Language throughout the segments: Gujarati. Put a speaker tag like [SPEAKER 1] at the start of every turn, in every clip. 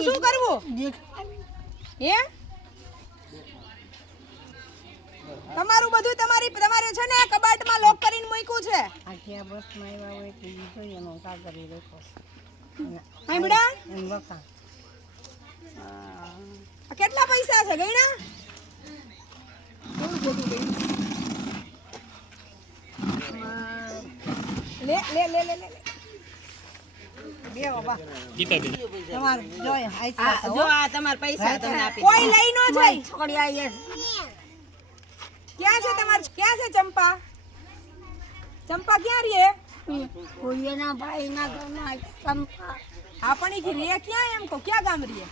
[SPEAKER 1] તો શું કરવું? હે? તમારું બધું તમારી તમારે છે ને કબાટમાં લોક કરીને મૂક્યું છે.
[SPEAKER 2] આખી બસમાં આવ્યા હોય તો બીજો એનો કરી લખો.
[SPEAKER 1] સાંભળ્યા
[SPEAKER 2] એમ
[SPEAKER 1] આ કેટલા પૈસા છે ગયણા? લે લે લે લે લે લે. કોઈ લઈ નો જાય.
[SPEAKER 2] છોકરી
[SPEAKER 1] ક્યાં છે તમાર? ક્યાં છે ચંપા? ચંપા ક્યાં રીએ
[SPEAKER 2] કોઈના ભાઈના ઘરમાં ચંપા.
[SPEAKER 1] આપણી કી રે ક્યાં એમ કહો? ક્યાં ગામ રીએ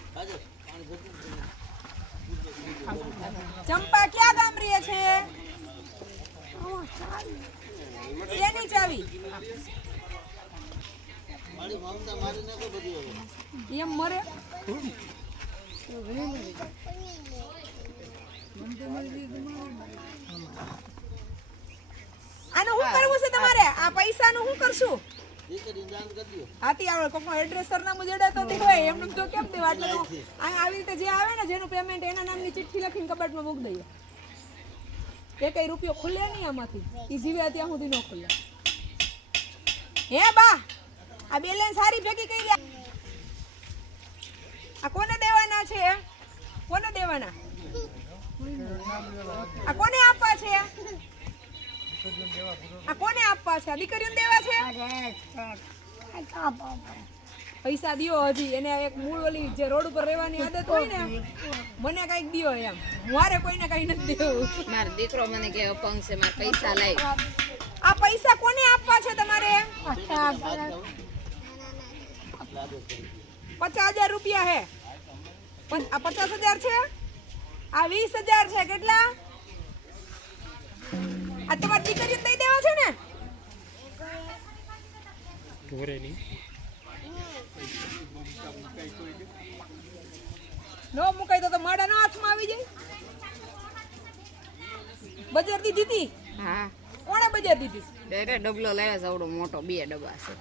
[SPEAKER 1] ચંપા ક્યાં ગામ રીએ છે? શેની ચાવી? એમ મરે. આનું શું કરવું છે તમારે? આ પૈસાનું શું કરશું? હાથી આવે, કોકનો એડ્રેસ સરનામું જેડા તો હોય, એમને તો કેમ દેવા? એટલે આવી રીતે જે આવે ને, જેનું પેમેન્ટ એના નામની ચિઠ્ઠી લખીને કબાટમાં મૂકી દઈએ. કઈ રૂપિયો ખુલે નહીં આમાંથી. એ જીવ્યા ત્યાં સુધી ન ખુલે હે બા! આ બેલેન્સ સારી ભેગી કરી આ કોને દેવાના છે? કોને દેવાના? આ કોને આપવા છે? આ કોને આપવા છે? દીકરીઓને દેવા છે? પૈસા દિયો હજી. એને એક મૂળ ઓલી જે રોડ ઉપર રહેવાની આદત હોય ને મને કંઈક દિયો એમ. મારે કોઈને કઈ નથી દેવું.
[SPEAKER 3] મારો દીકરો મને કે અપંગ છે મારા પૈસા લાય
[SPEAKER 1] આ પૈસા કોને આપવા છે તમારે? પચાસ હજાર રૂપિયા હે. પણ આ પચાસ હજાર છે? આ વીસ હજાર છે કેટલા? આ તમારી દીકરીઓ દઈ દેવા છે ને? નો મુકાય તો તો માડા ના હાથમાં આવી જાય. બજાર દીધી હતી
[SPEAKER 3] હા.
[SPEAKER 1] કોણે બજાર દીધી?
[SPEAKER 3] ડબલો લાવ્યા છે આવડો મોટો બે ડબ્બા છે.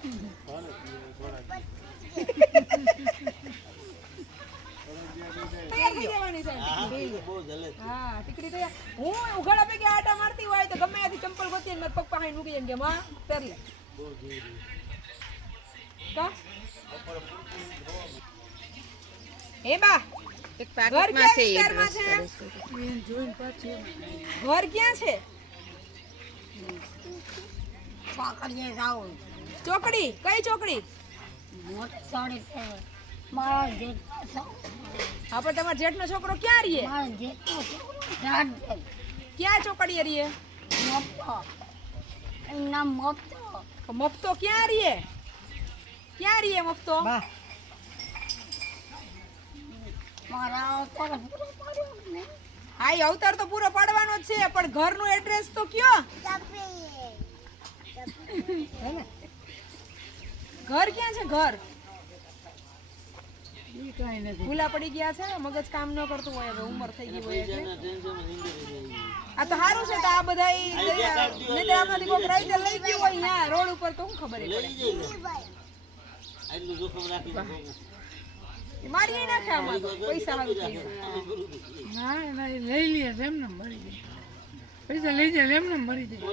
[SPEAKER 1] હા હું ઉઘાડા પૈકી આટા મારતી હોય તો ગમે ત્યાંથી ચંપલ ગોતી મારા પગ પાસે મૂકી જાય કે માં પહેર લે. બા ઘર ક્યાં
[SPEAKER 3] છે.
[SPEAKER 1] ઘર ક્યાં છે? ચોકડી કઈ ચોકડી?
[SPEAKER 2] મોટી સાડી પહેરે. મારા જેટલા છો-
[SPEAKER 1] હા પણ તમારા જેઠનો છોકરો ક્યાં રહીએ? ક્યાં ચોકડીએ રહીએ?
[SPEAKER 2] મફતો. એનું નામ મફતો
[SPEAKER 1] મફતો ક્યાં રહીએ? ક્યાં રહીએ મફતો? હા એ અવતાર તો પૂરો પાડવાનો જ છે પણ ઘરનું એડ્રેસ તો કયો? હે ને? ઘર ક્યાં છે? ઘર. ભૂલા પડી ગયા છે? મગજ કામ ન કરતું હોય હવે ઉંમર થઈ ગઈ હોય આ તો સારું છે તો આ બધા આમાંથી કોઈક રાઈતે લઈ ગયું હોય અહીંયા રોડ ઉપર તો શું ખબર મારી નાખે આમાં તો પૈસા
[SPEAKER 4] ના લઈ લઈએ એમને મરી જાય. પૈસા લઈ જાય એમને મરી જાય.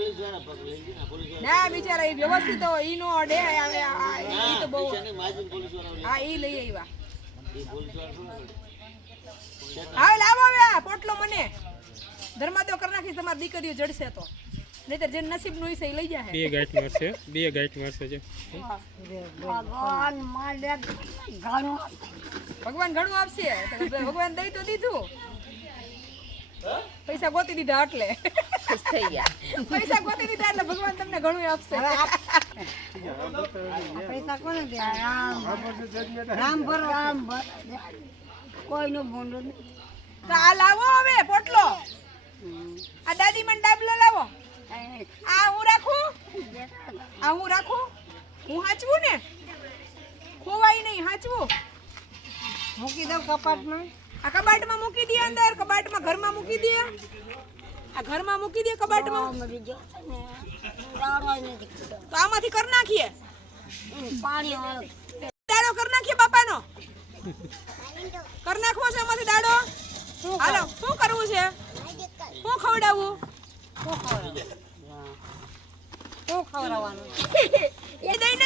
[SPEAKER 1] ના બિચારા એ વ્યવસ્થિત હોય ઈ નો અડે આવે ઈ તો બહુ હા ઈ લઈ આવ્યા હા લાવો હવે પોટલો મને. ધર્માદો કરી નાખી તમારી દીકરીઓ જડશે તો. નહીતર જે નસીબનું છે એ લઈ જાય
[SPEAKER 5] બે ગાંઠ મારશે બે ગાંઠ મારશે જે.
[SPEAKER 2] ભગવાન માલે ઘણું.
[SPEAKER 1] ભગવાન ઘણું આપશે ભગવાન દઈ તો દીધું. પૈસા ગોતી દીધા એટલે
[SPEAKER 3] ખુશ થઈ ગયા.
[SPEAKER 1] પૈસા ગોતી દીધા એટલે ભગવાન તમને ઘણું આપશે.
[SPEAKER 2] પૈસા કોને દે રામ રામ ભર રામ ભર. કોઈનું ભૂંડું નહીં.
[SPEAKER 1] તો આ લાવો હવે પોટલો. આ દાદી મને ડાબલો લાવો. આ હું રાખું? આ હું રાખું? હું હાચવું ને? ખોવાય નહીં હાચવું.
[SPEAKER 2] મૂકી દઉં કપાટમાં.
[SPEAKER 1] આ કબાટમાં મૂકી દે અંદર કબાટમાં ઘરમાં મૂકી દે. આ ઘરમાં મૂકી દે કબાટમાં. તો આમાંથી કર નાખીએ. દાડો કર નાખીએ બાપાનો.
[SPEAKER 2] કર
[SPEAKER 1] નાખવો છે આમાંથી દાડો? હાલો શું કરવું છે? શું ખવડાવવું? શું ખવડાવવાનું? એ દઈને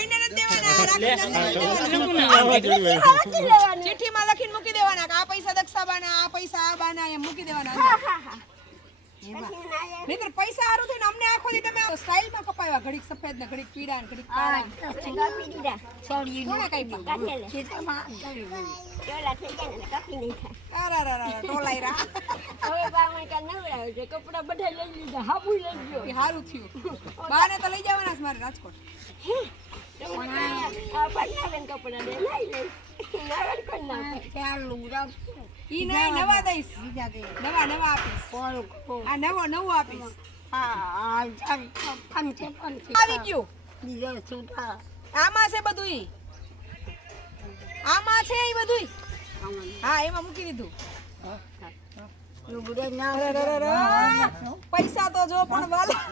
[SPEAKER 1] અંદર નથી દેવાના. ચિઠ્ઠીમાં લખીને મૂકી દેવાના કે આ પૈસા દક્ષાબાના આ પૈસા આ બાના એમ મૂકી દેવાના. નહીંતર પૈસા હારું થઈને અમને આખો દી તમે સ્ટાઇલમાં કપાવ્યા ઘડીક સફેદ ને ઘડીક પીળા ને ઘડીક કાળા. કોણે કાપ્યા? બધા લઈ લીધા હાબુ લઈ ગયો. એ સારું થયું. બાને તો લઈ જવાના છે મારે રાજકોટ. આમાં છે બધું આમાં છે એ બધું હા એમાં મૂકી દીધું. પૈસા તો જો પણ વાલા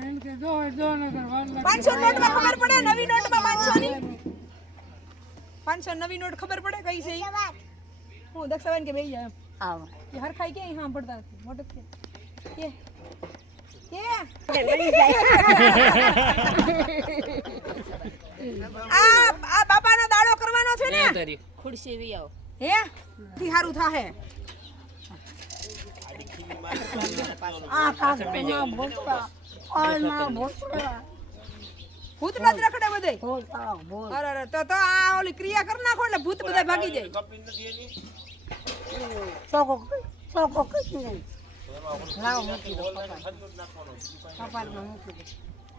[SPEAKER 4] એમ કે જો જો નગર વાર લાગે.
[SPEAKER 1] પાંચસો નોટમાં ખબર પડે? નવી નોટમાં પાંચસો ની પાંચસો નવી નોટ ખબર પડે કઈ છે હું દક્ષાબેન કે બેહી જાય એ હરખાઈ કે મોટો કે? આ આ બાપાનો દાડો કરવાનો છે ને?
[SPEAKER 3] ખુરશી વી આવો.
[SPEAKER 1] હે? થી હારું થાહે. ભૂત જ રખડે બધે. અરે અરે તો તો આ ઓલી ક્રિયા કરી નાખો એટલે ભૂત બધા ભાગી જાય.
[SPEAKER 2] લાવો મૂકી દો કપાટમાં મૂકી દો.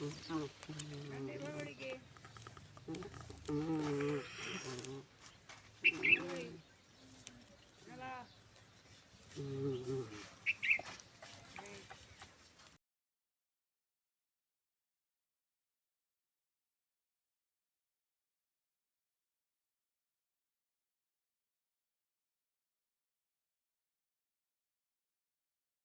[SPEAKER 2] Mm-hmm.